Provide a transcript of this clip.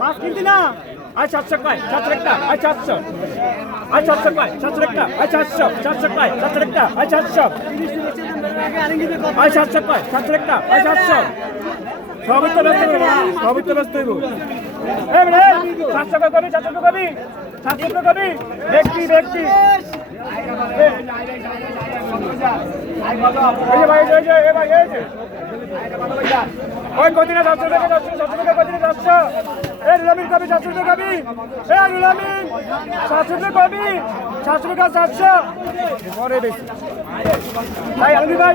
মাছ কিনতি না আচ্ছা আচ্ছা কয় 700 আচ্ছা 800 আচ্ছা আচ্ছা কয় 700 আচ্ছা 800 700 কয় 700 আচ্ছা 800 আচ্ছা আচ্ছা কয় 700 আচ্ছা 800 সবই তো ব্যস্ত হইব এই রে 700 টাকা কবি 700 টাকা কবি 700 টাকা কবি ব্যক্তি এই ভাই এই ভাই এই ওই কদিনে 700 টাকা 700 টাকা কদিনে 700 এই রুলামিন কবি 700 টাকা কবি এই রুলামিন 700 টাকা কবি 700 টাকা 700 পরে বেশি ভাই আলবি ভাই